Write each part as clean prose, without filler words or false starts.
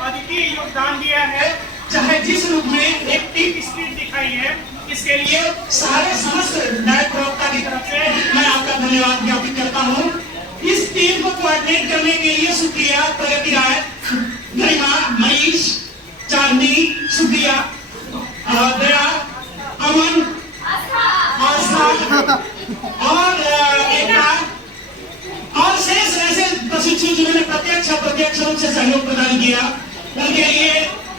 अद्वितीय योगदान दिया है, चाहे जिस रूप में एक टीम स्पिरिट दिखाई है, इसके लिए सारे समस्त न्याय प्रवक्ता की तरफ से मैं आपका धन्यवाद ज्ञापित करता हूँ। इस टीम को कोऑर्डिनेट करने के लिए सुप्रिया, प्रगति राय, गरिमा, मनीष, चांदनी, सुप्रिया, दया, अमन, आस्था और एकता और शेष ऐसे प्रशिक्षु जिन्होंने प्रत्यक्ष अप्रत्यक्ष रूप से सहयोग प्रदान किया, उनके लिए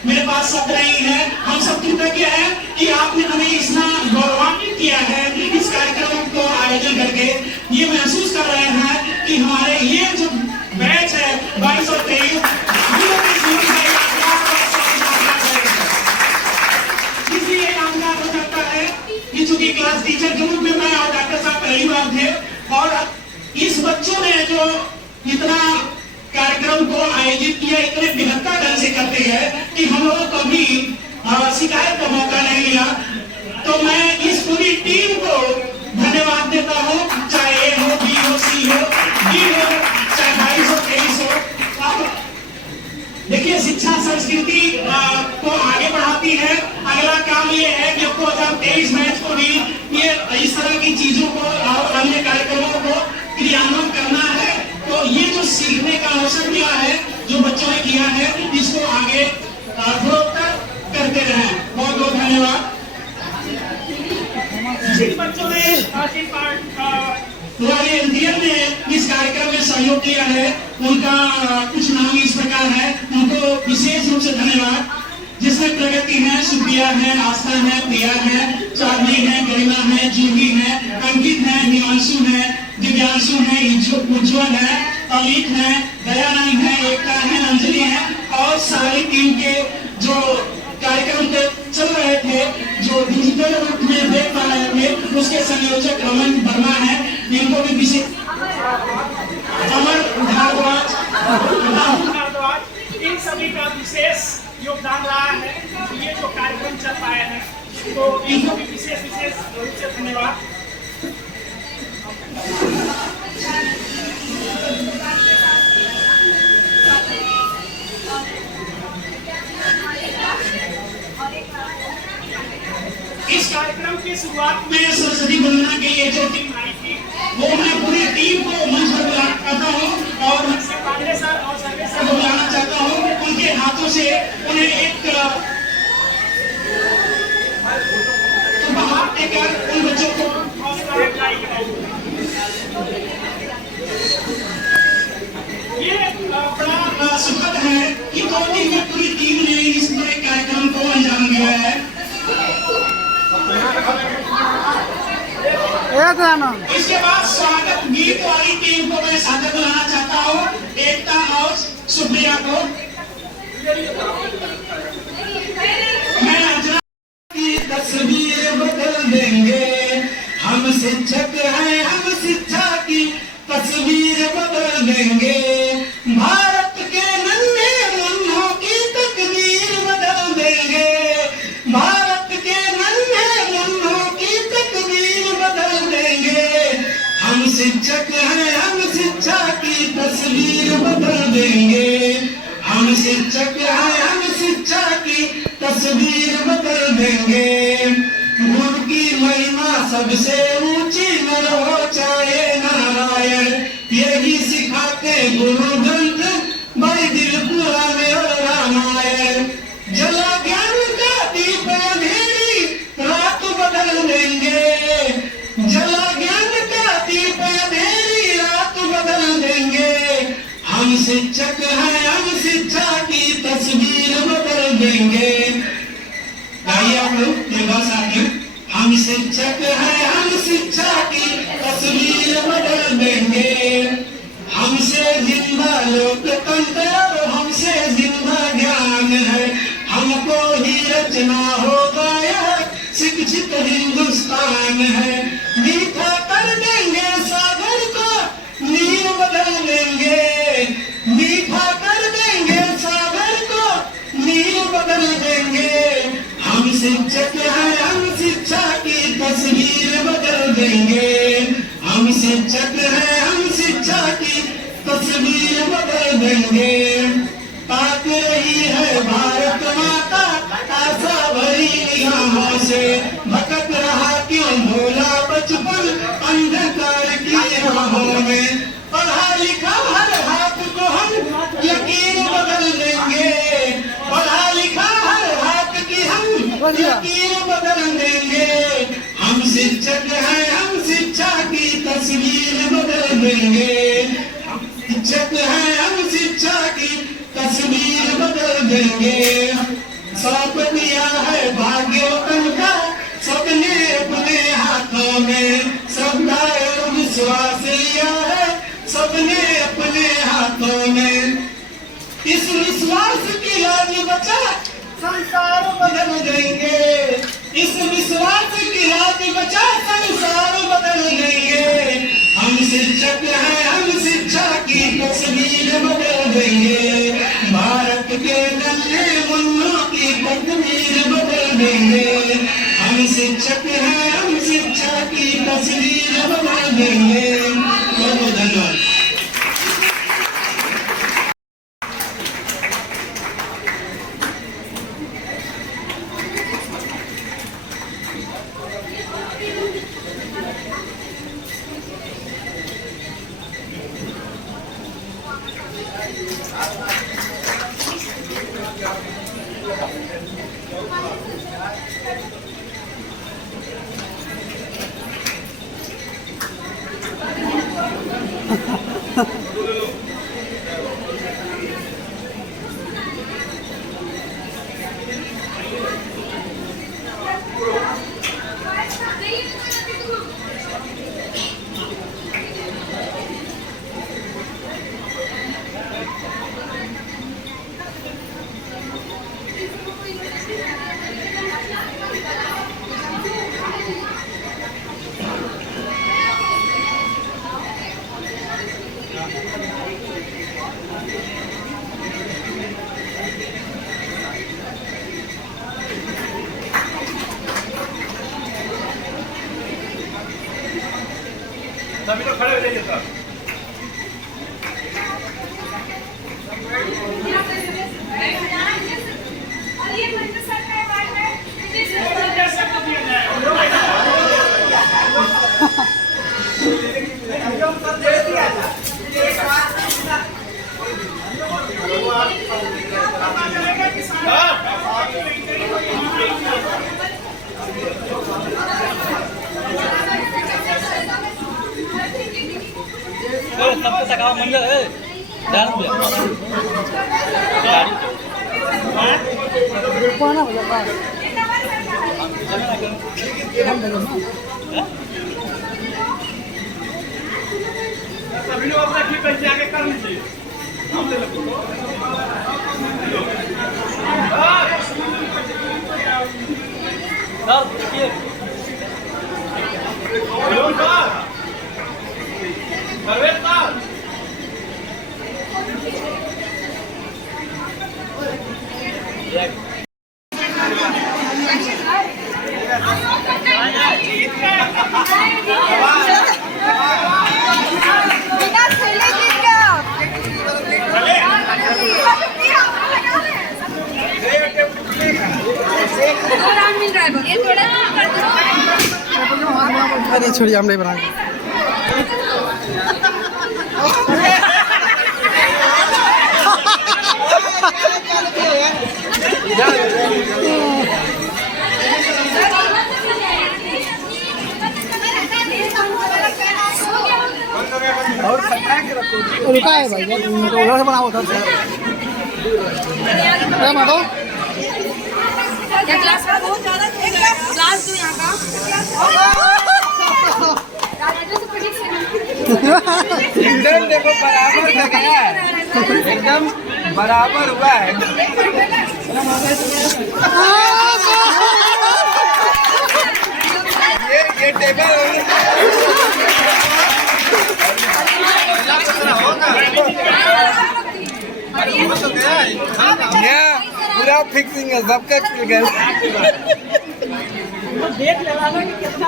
मेरे पास शब्द नहीं है। हम सब कृतज्ञ हैं कि आपने हमें इतना गौरवान्वित किया है इस कार्यक्रम को आयोजन करके। ये महसूस कर रहे हैं कि हमारे ये जो बैच है 22 और 23 इसलिए यादगार हो सकता है कि चूंकि क्लास टीचर के रूप में मैं और डॉक्टर साहब पहली बार थे और इस बच्चों ने जो इतना कार्यक्रम को आयोजित किया, इतने बेहतर ढंग से करते हैं कि हम लोगों को कभी शिकायत का मौका नहीं मिला। तो मैं इस पूरी टीम को धन्यवाद देता हूँ, चाहे ए हो, बी हो, सी हो, डी हो, चाहे 22 हो, 23 हो। देखिए, शिक्षा संस्कृति को आगे बढ़ाती है। अगला काम ये है कि 2023 बैच को भी ये इस तरह की चीजों को और अन्य कार्यक्रमों को क्रियान्वयन करना है। तो ये जो सीखने का अवसर मिला है, जो बच्चों ने किया है, इसको आगे करते रहें। बहुत बहुत धन्यवाद। जिन बच्चों ने ने इस कार्यक्रम में सहयोग किया है, उनका कुछ नाम इस प्रकार है। उनको विशेष रूप से धन्यवाद। जिसमें प्रगति है, सुप्रिया है, आस्था है, प्रिया है, चांदनी है, गरिमा है, जूही है, अंकित है, हिमांशु है, दिव्यांशु है, उज्ज्वल है, अमित है, दयानंद है, एकता है, अंजलि है और सारी टीम के जो कार्यक्रम के चल रहे थे, जो डिजिटल रूप में देख पा रहे थे, उसके संयोजक रमन वर्मा है। इनको भी विशेष अमर भारद्वाज, इन सभी का विशेष योगदान रहा है। ये जो कार्यक्रम चल पाया है, तो इनको भी विशेष रूप से धन्यवाद। इस कार्यक्रम की शुरुआत में सरस्वती वंदना के लिए जो टीम आई थी, वो मैं पूरी टीम को मंच पर बुलाना चाहता हूँ और उनसे पांडे सर और सर्वे सर को बुलाना चाहता हूँ। उनके हाथों से उन्हें एक उपहार देकर उन बच्चों को हौसला अफजाई कराएंगे। ये बड़ा सुखद है कि 2 दिन में पूरी टीम ने इस पूरे कार्यक्रम को अंजाम दिया है। इसके बाद स्वागत गीत वाली टीम को मैं साथ बुलाना चाहता हूँ, एकता और सुप्रिया को। मैं अजरा की तस्वीर बदल देंगे, हम शिक्षक हैं, हम शिक्षा की तस्वीर बदल देंगे। भारत शिक्षक हैं, हम शिक्षा की तस्वीर बदल देंगे। हम शिक्षक हैं, हम शिक्षा की तस्वीर बदल देंगे। गुरु की महिमा सबसे ऊंची, नर हो चाहे नारायण, यही सिखाते गुरु ग्रंथ बाइबिल पुराण और रामायण। जला ज्ञान का दीप अंधेरी, रात बदल देंगे। जला ज्ञान का दीप अंधेरी, रात बदल देंगे। हम शिक्षक हैं, हम शिक्षा की तस्वीर बदल देंगे। गाइए आप लोग ये बात साथियों। हम शिक्षक हैं, हम शिक्षा की तस्वीर बदल देंगे। हमसे जिंदा लोकतंत्र, हमसे जिंदा ज्ञान है। हमको ही रचना होगा यह शिक्षित हिंदुस्तान है। मीठा कर देंगे सागर को, नीर बदल देंगे। मीठा कर देंगे सागर को, नीर बदल देंगे। हम शिक्षक हैं, हम शिक्षा की तस्वीर बदल देंगे। हम शिक्षक हैं, हम शिक्षा की तस्वीर बदल देंगे। ताक रही है भारत माता आशा भरी निगाहों से, भटक रहा क्यों भोला बचपन अंधकार की राहों में। पढ़ा लिखा हर हाथ को हम यकीन बदल देंगे। पढ़ा लिखा हर हाथ की हम यकीन बदल देंगे। हम शिक्षक हैं, हम शिक्षा की तस्वीर बदल देंगे। हम शिक्षक हैं, हम शिक्षा की तस्वीर बदल देंगे। सौंप दिया है भाग्यों का सबने अपने हाथों में, श्रद्धा और विश्वास लिया है सबने अपने हाथों में। इस विश्वास की लाज बचा संसार बदल देंगे। इस विश्वास की लाज बचा संसार बदल देंगे। हम शिक्षक हैं, हम शिक्षा की तस्वीर बदल देंगे। भारत के नन्हे मुन्नों की तकदीर बदल देंगे। हम शिक्षक हैं, हम शिक्षा की तस्वीर बदल देंगे। बहुत बहुत धन्यवाद। सभी लोग खड़े हो जाइए सर। सबको सकावा मंडल है ध्यान दे कौन है बोला सभी लोग अपना क्लिप ऐसे आगे कर लीजिए। हम ले लो सर देखिए सर्वे नहीं छोड़िए हम नहीं बनाएंगे। रुका है भाई, उधर से बनाओ, उधर से मारो। ग्लास का बहुत ज्यादा ग्लास दो यहाँ का। एकदम देखो बराबर हो गया है, एकदम बराबर हुआ है। ये टेबल पूरा फिक्सिंग है, सबका खुल गया। देख लगा लो कि कितना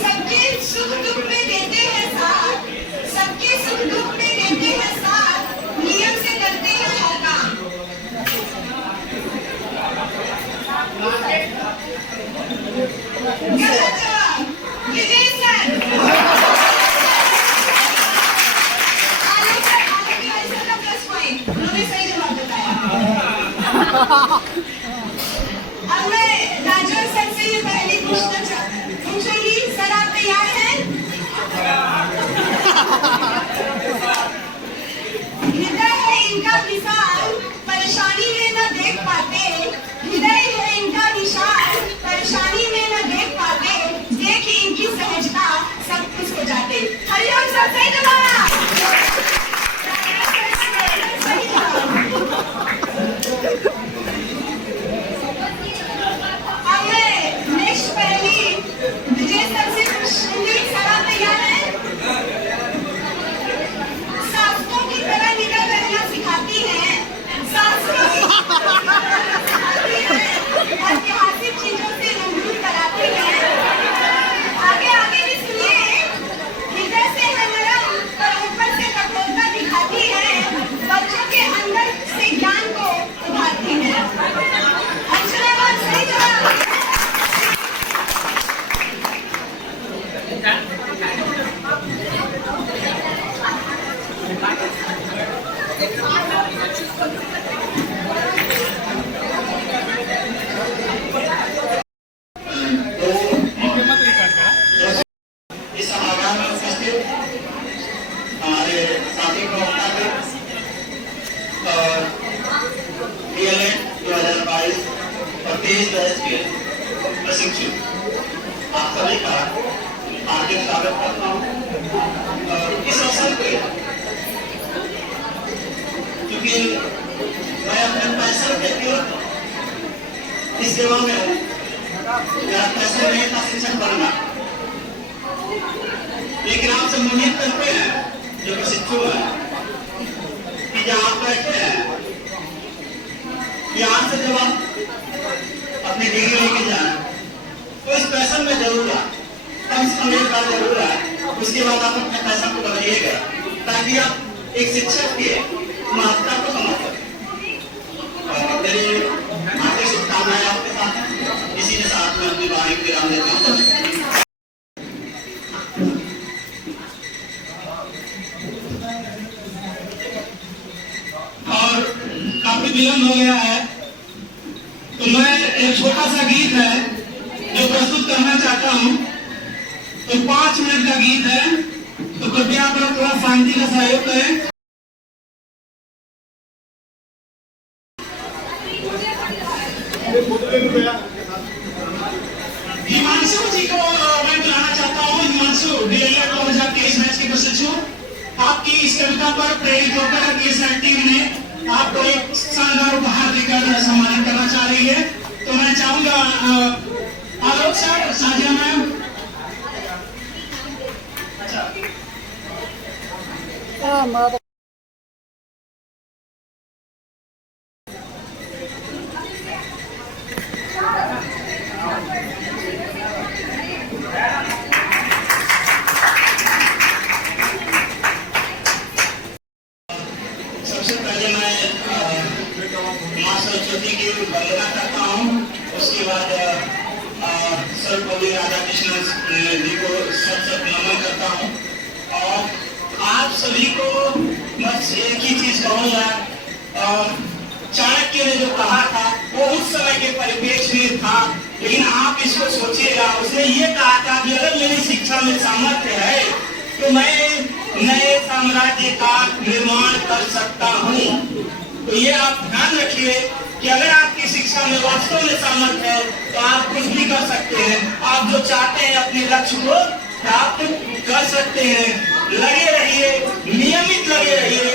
सबके सुख दुख में देते हैं साथ, सबके सुख दुख में देते हैं साथ, नियम से करते हैं हर काम। गलत जवाब, विजय सर। उन्होंने सही जवाब बताया। अब मैं राजन सर से ये पहली पूछूंगी, सर आप तैयार हैं? हृदय है इनका विशाल, परेशानी में न देख पाते, हृदय है इनका विशाल, परेशानी में न देख पाते, देख इनकी सहजता सब कुछ हो जाते। हरिओम सर सही जवाब। ऐतिहासिक चीजों से रूबरू कराती है। आगे आगे भी सुनिए, हृदय से है नरम पर ऊपर से कठोरता दिखाती है, बच्चों के अंदर से ज्ञान को उभारती है। अंशुला बात सही जवाब। हमारे साथी और 2022 और 23 बैच के प्रशिक्षु आप सभी का हार्दिक स्वागत करता हूँ। इस अवसर पे क्योंकि मैं अपने पैसे के लिए इस सेवा में हूँ, मेरा पैसे नहीं था शिक्षक बनना, लेकिन आपसे उम्मीद करते हैं जो प्रशिक्षु है कि जहाँ आप बैठे हैं यहाँ से जब आप अपनी डिग्री लेके जाए तो इस पैशन में जरूर है, कम से कम एक बार जरूर है, उसके बाद आप अपने पैसा को बदलिएगा ताकि आप एक शिक्षक के महत्ता को समझ सकें। मेरी हार्दिक शुभकामनाएं आपके साथ, इसी के साथ में अपनी वाणी को विराम देता हूँ। काफी विलंब हो गया है तो मैं एक छोटा सा गीत है जो प्रस्तुत करना चाहता हूँ। तो 5 मिनट का गीत है, तो कृपया आप लोग थोड़ा शांति का सहयोग करें। हिमांशु जी को मैं बुलाना चाहता हूँ। हिमांशु DLED 2023 बैच के प्रशिक्षु, आपकी इस कविता पर प्रेरित होकर DSL टीम ने आपको एक शानदार उपहार देकर सम्मानित करना चाह रही है। तो मैं चाहूंगा आलोक सर, साजिया मैम। सबसे पहले मैं माँ सरस्वती की वंदना करता हूँ। उसके बाद सर्वपल्ली राधाकृष्णन जी को सत नमन करता हूँ। और आप सभी को बस एक ही चीज कहूँगा, चाणक्य ने जो कहा था वो उस समय के परिप्रेक्ष्य में था, लेकिन आप इसको सोचिएगा। उसने ये कहा था कि अगर मेरी शिक्षा में सामर्थ्य है तो मैं नए साम्राज्य का निर्माण कर सकता हूँ। तो ये आप ध्यान रखिए कि अगर आपकी शिक्षा में वास्तव में सामर्थ्य है तो आप कुछ भी कर सकते हैं। आप जो चाहते हैं अपने लक्ष्य को प्राप्त कर सकते हैं। लगे रहिए, नियमित लगे रहिए,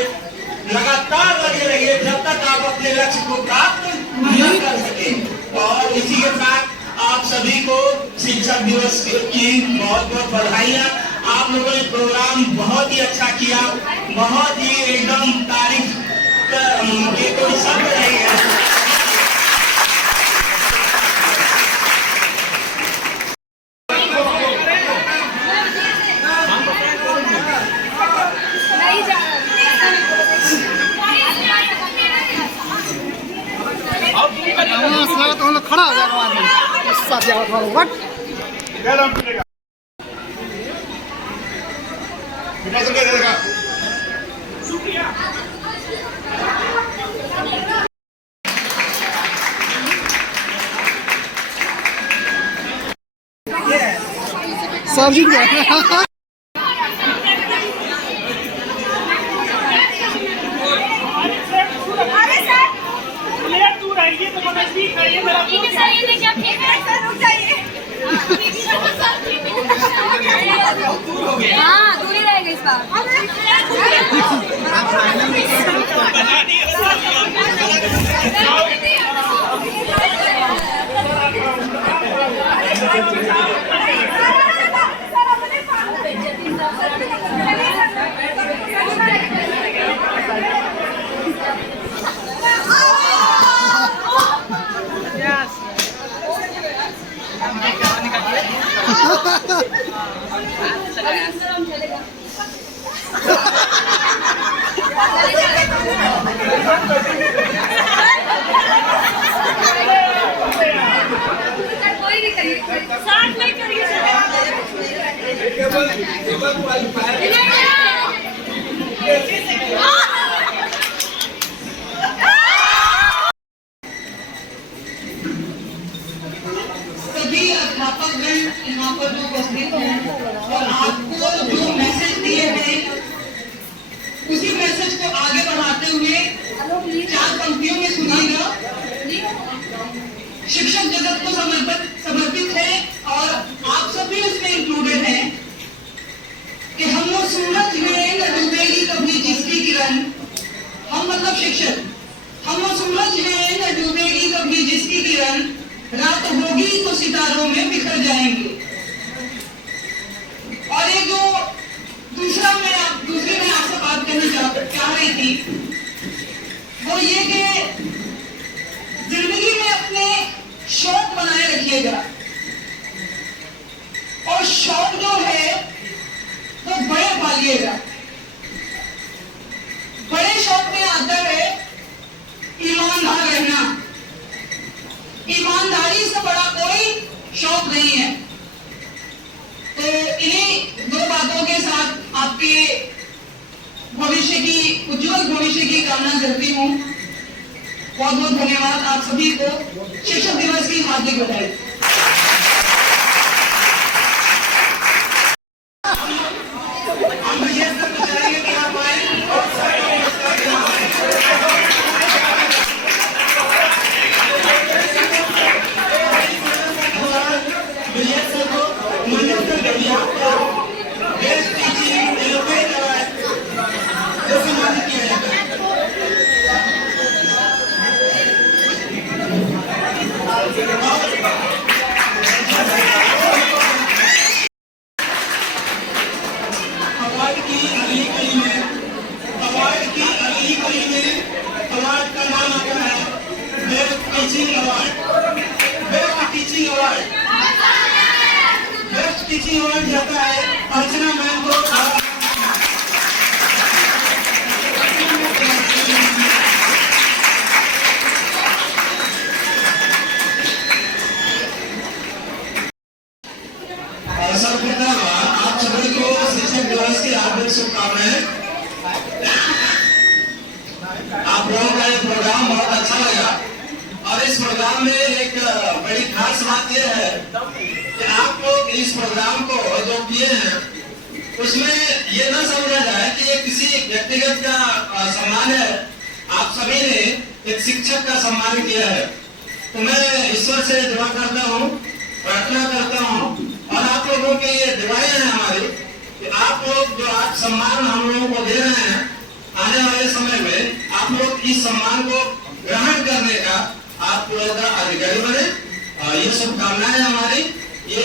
लगातार लगे रहिए जब तक आप अपने लक्ष्य को प्राप्त नहीं कर सके। और इसी के साथ आप सभी को शिक्षक दिवस की बहुत बहुत बधाइयाँ। आप लोगों ने प्रोग्राम बहुत ही अच्छा किया, बहुत ही एकदम तारीफ के कोई शब्द नहीं है। तो हम लोग खड़ा हो जाएगा आदमी साजिया वाला व्हाट सब्जी अरे सर प्लेट दूर आइए तो मैं ठीक करिए मेरा ठीक है सर, ये क्या ठीक है सर, रुक जाइए। हाँ दूरी रहेगा इस बार। कोई नहीं करिए, साथ में करिए सभी अध्यापकगण यहाँ पर जो उपस्थित हैं और आपको जो मैसेज दिए हैं उसी मैसेज को आगे बढ़ाते हुए 4 पंक्तियों में सुनिएगा। शिक्षक जगत को समर्पित है और आप सभी उसमें इंक्लूडेड हैं कि हम वो सूरज में न डूबेगी कभी जिसकी किरण, हम मतलब शिक्षक, हम वो सूरज हैं न डूबेगी कभी जिसकी किरण, रात होगी तो सितारों में बिखर जाएंगे। और ये जो दूसरी मैं आपसे बात करना चाह रही थी वो ये कि जिंदगी में अपने शौक बनाए रखिएगा। और शौक जो है वो बड़े पालिएगा। बड़े शौक में आता है ईमानदार रहना। ईमानदारी से बड़ा कोई शौक नहीं है। तो इन्हीं 2 बातों के साथ आपके भविष्य की उज्जवल भविष्य की कामना करती हूँ। बहुत बहुत धन्यवाद आप सभी को। शिक्षक दिवस की हार्दिक बधाई। हम ये सब चाहेंगे कि आप आए और teaching award, best teaching award, best teaching award जाता है अर्चना मैम को। सर्वप्रथम आप सभी को शिक्षक दिवस की हार्दिक शुभकामनाएं। आप लोगों का ये प्रोग्राम बहुत अच्छा लगा और इस प्रोग्राम में एक बड़ी खास बात यह है कि आप लोग इस प्रोग्राम को जो किए हैं उसमें ये न समझा जाए कि ये किसी व्यक्तिगत का सम्मान है। आप सभी ने एक शिक्षक का सम्मान किया है। तो मैं ईश्वर से दुआ करता हूँ, प्रार्थना करता हूँ और आप लोगों के ये दुआएं हैं हमारी कि आप लोग जो आज सम्मान हम लोगों को दे रहे हैं, आने वाले समय में आप लोग इस सम्मान को ग्रहण करने का आप लोगों का अधिकारी बने। ये शुभकामनाएं हमारी। ये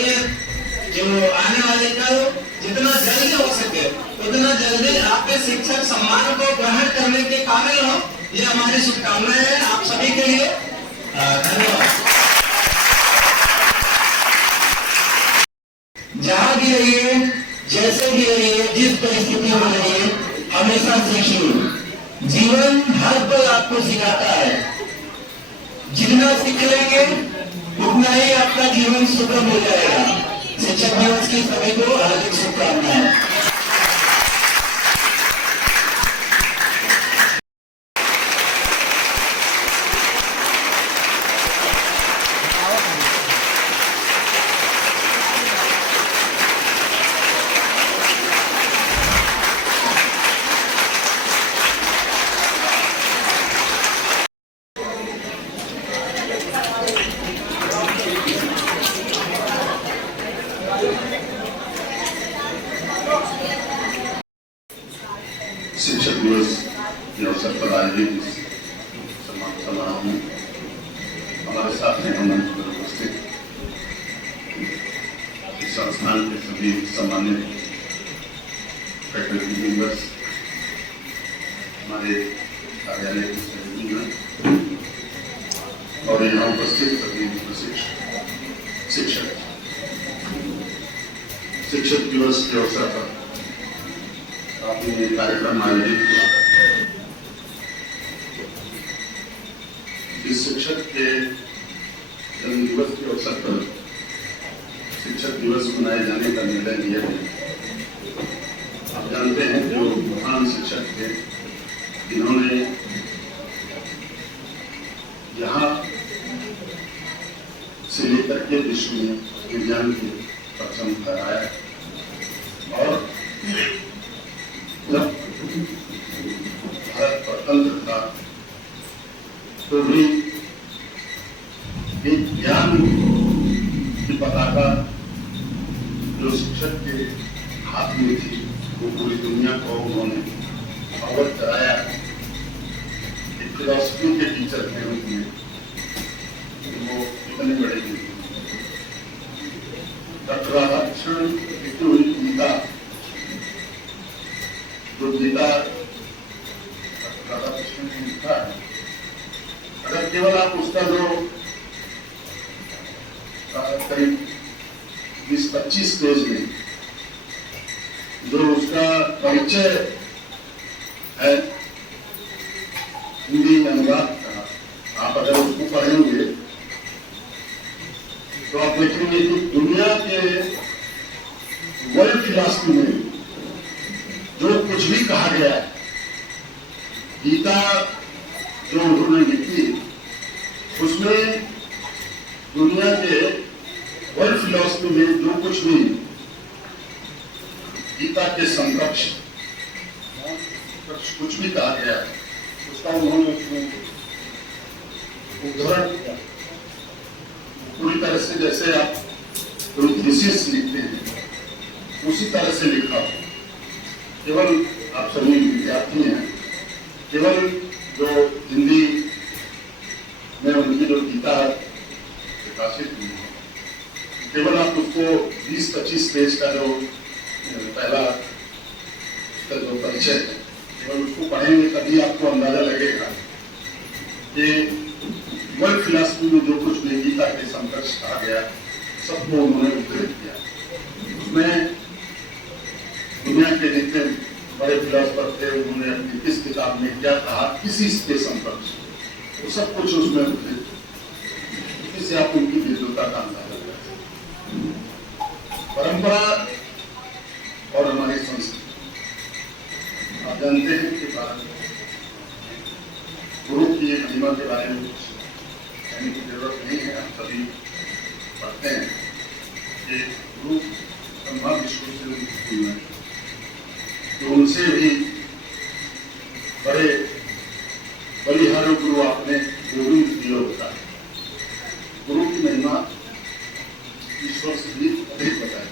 जो आने वाले कल जितना जल्दी हो सके उतना जल्दी आपके शिक्षक सम्मान को ग्रहण करने के काबिल हो, ये हमारी शुभकामनाएं हैं आप सभी के लिए। धन्यवाद। जहाँ भी रहिए, जैसे भी रहिए, जिस परिस्थिति में रहिए, हमेशा सीखिए। जीवन हर पल आपको सिखाता है। जितना सीख लेंगे उतना ही आपका जीवन सुगम हो जाएगा। शिक्षक दिवस की सभी को हार्दिक शुभकामनाएं। शिक्षक दिवस के अवसर पर आयोजित इस सम्मान समारोह में हमारे साथ हैं मंच पर उपस्थित इस संस्थान के सभी सम्मानित फैकल्टी मेंबर्स, हमारे कार्यालय के सहयोगी और यहाँ उपस्थित सभी शिक्षक। शिक्षक दिवस के अवसर पर आपने कार्यक्रम आयोजित किया। इस शिक्षक के जन्म दिवस के अवसर पर शिक्षक दिवस मनाए जाने का निर्णय लिया गया। आप जानते हैं जो महान शिक्षक थे जिन्होंने यहाँ से लेकर के विश्व में विज्ञान की परचम फहराया और जब भारत स्वतंत्र था तो भी एक ज्ञान की पताका जो शिक्षक के हाथ में थी वो पूरी दुनिया को उन्होंने अवगत कराया। एक फिलॉसफी के टीचर के रूप में वो इतने बड़े थे। डॉक्टर राधाकृष्णन लिखी हुई गीता, जो गीता राधाकृष्णन ने लिखा है, अगर केवल आप उसका जो करीब 20-25 पेज में जो उसका परिचय है हिंदी अनुवाद का, आप अगर उसको पढ़ेंगे तो आप देखेंगे कि दुनिया के वर्ल्ड फिलॉसफी में जो कुछ भी कहा गया है, गीता जो उन्होंने लिखी उसमें दुनिया के वर्ल्ड फिलॉसफी में जो कुछ भी गीता के समकक्ष कुछ भी कहा गया है उसका उन्होंने उदाहरण किया। पूरी तरह से जैसे आप कोई थीसिस लिखते हैं उसी तरह से लिखा। केवल आप सभी विद्यार्थी हैं, केवल जो हिंदी में उनकी जो गीता प्रकाशित हुई है, केवल आप उसको 20-25 पेज का जो पहला जो परिचय है केवल उसको पढ़ेंगे तभी आपको अंदाजा लगेगा कि वर्ल्ड फिलॉसफी में जो कुछ भी गीता के संघर्ष कहा गया सबको उन्होंने उद्धृत किया। उसमें दुनिया के जितने बड़े फिलॉसफर थे उन्होंने अपनी किस किताब में क्या कहा, किसी के संघर्ष, वो सब कुछ उसमें उद्धृत, इससे आप उनकी विद्वता का अंदाजा लगाते। परंपरा और हमारी संस्कृति, आप जानते हैं कि भारत गुरु की महिमा के बारे में कुछ कहने की जरूरत नहीं है। हम सभी पढ़ते हैं कि गुरु ब्रह्मा विष्णु से उनकी तुलना है, तो उनसे भी बड़े बलिहारी गुरु आपने गोविंद दिया होता है। गुरु की महिमा ईश्वर से भी अधिक बताई।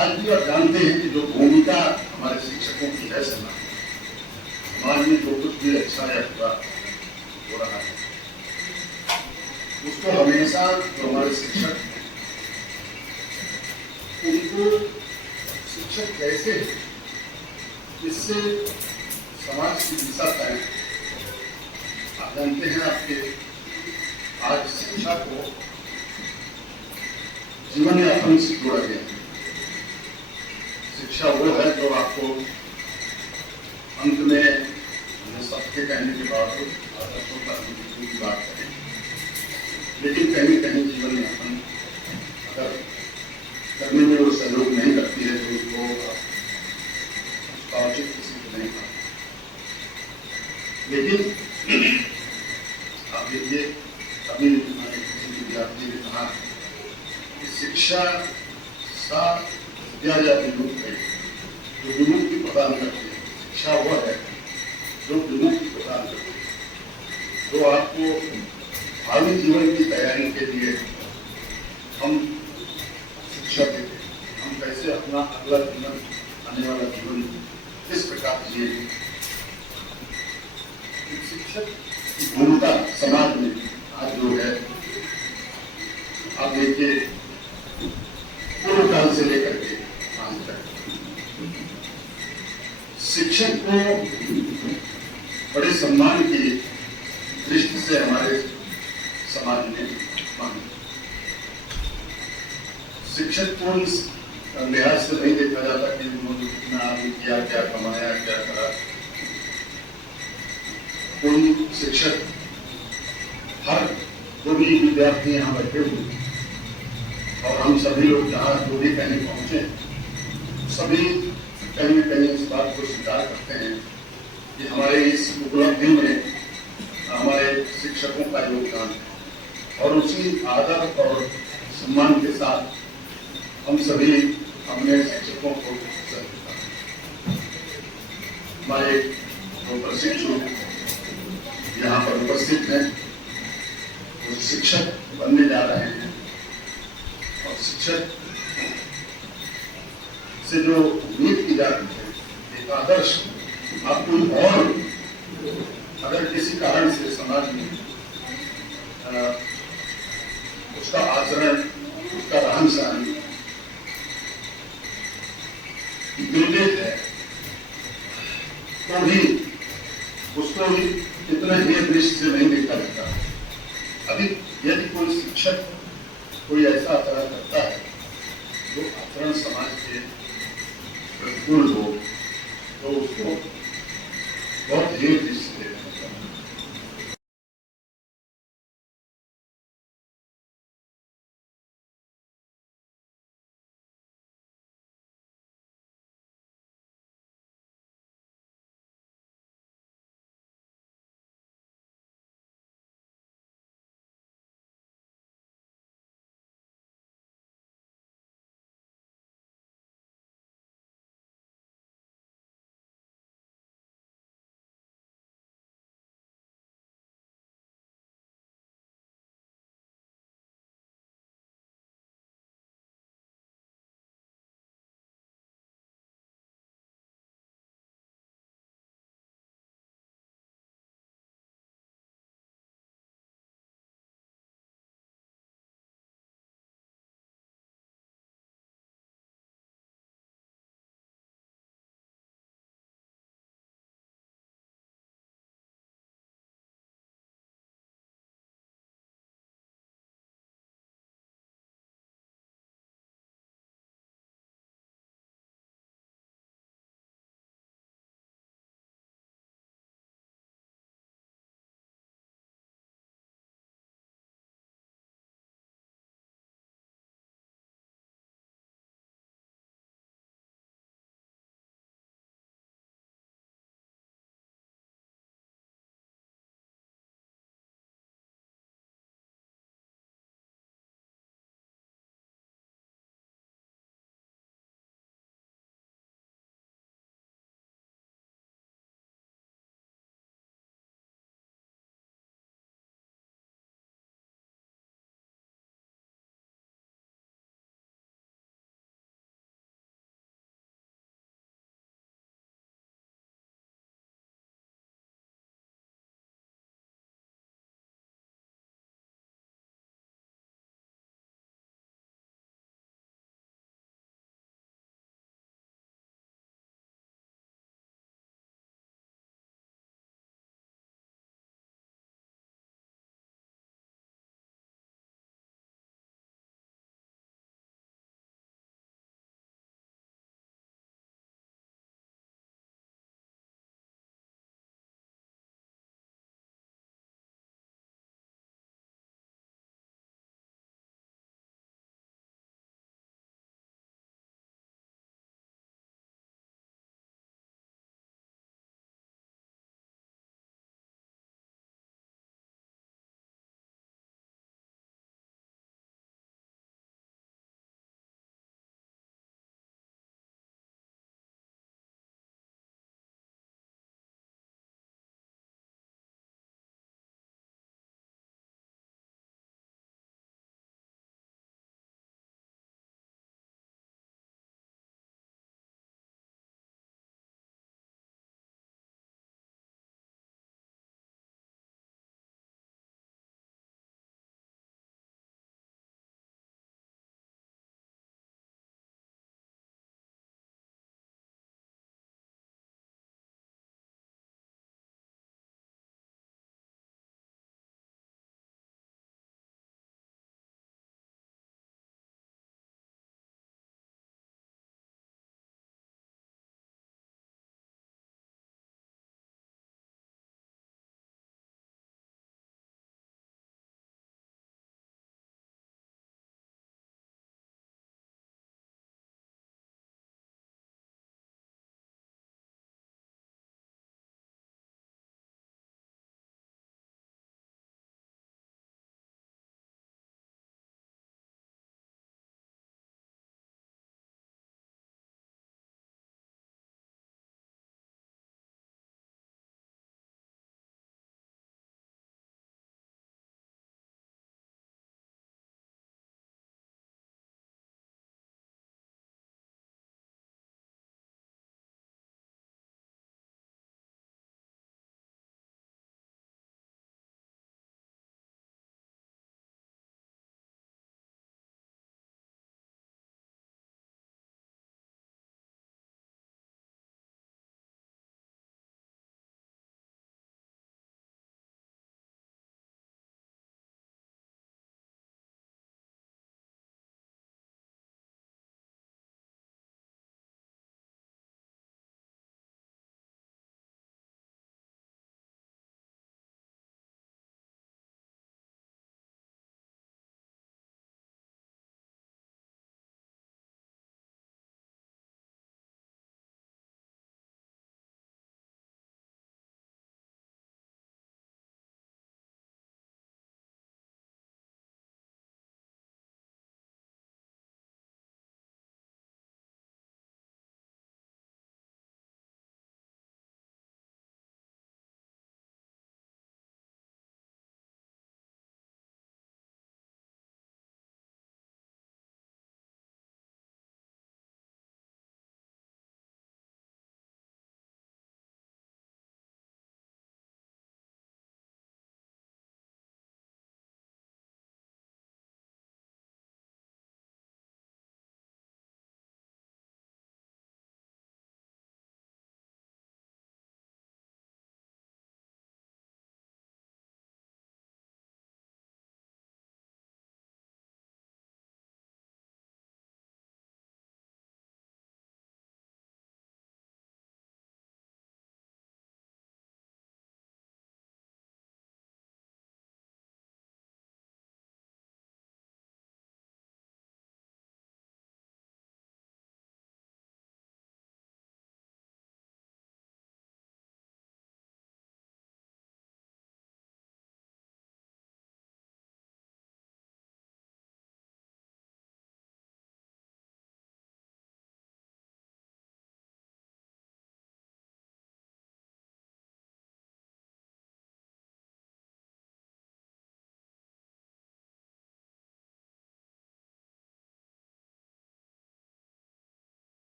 आज भी आप जानते हैं कि जो भूमिका हमारे शिक्षकों की है समाज में जो कुछ भी अच्छा या बुरा हो रहा है, उसको हमेशा जो हमारे शिक्षक उनको शिक्षक कैसे इससे समाज की दिशा तय। आप जानते हैं आपके आज शिक्षा को जीवन यापन से जोड़ा गया है। शिक्षा वो है जो आपको अंत में सबके कहने के बावजूद आदर्शों का की बात करें, लेकिन कहीं कहीं जीवन यापन अगर करने में वो सहयोग नहीं करती है तो उसको औचित्य किसी को नहीं पाता। लेकिन आप देखिए, अभी मैंने किसी विद्यार्थी ने कहा कि शिक्षा सा विद्या या विमुक्त है, जो विमुक्ति प्रदान करती है। शिक्षा वह है जो विमुक्ति प्रदान करती है, जो आपको भावी जीवन की तैयारी के लिए हम शिक्षा देते हैं। हम कैसे अपना अगला जीवन, आने वाला जीवन किस प्रकार जिए। शिक्षक की भूमिका समाज में आज जो है, आप देखिए पूर्व काल से लेकर के आज तक शिक्षक को बड़े सम्मान की दृष्टि से हमारे समाज में माना। शिक्षक को इस लिहाज से नहीं देखा जाता कि उन्होंने कितना आगे किया, क्या कमाया, क्या करा। कोई शिक्षक, हर जो भी विद्यार्थी यहाँ बैठे हुए और हम सभी लोग जहाँ जो भी कहीं पहुंचे, सभी कहीं न कहीं इस बात को स्वीकार करते हैं कि हमारे इस उपलब्धि में हमारे शिक्षकों का योगदान है। और उसी आदर और सम्मान के साथ हम सभी अपने शिक्षकों को हमारे जो प्रशिक्षु यहाँ पर उपस्थित हैं, वो शिक्षक बनने जा रहे हैं। और शिक्षक से जो उम्मीद की जाती है, एक आदर्श, आप कोई और अगर किसी कारण से समाज में उसका आचरण, उसका रहन सहन निर्देश है, तो भी उसको भी इतना ही दृष्टि से नहीं देखा जाता। अभी यदि कोई शिक्षक कोई ऐसा आचरण करता है जो आचरण समाज के प्रतिकूल हो, तो उसको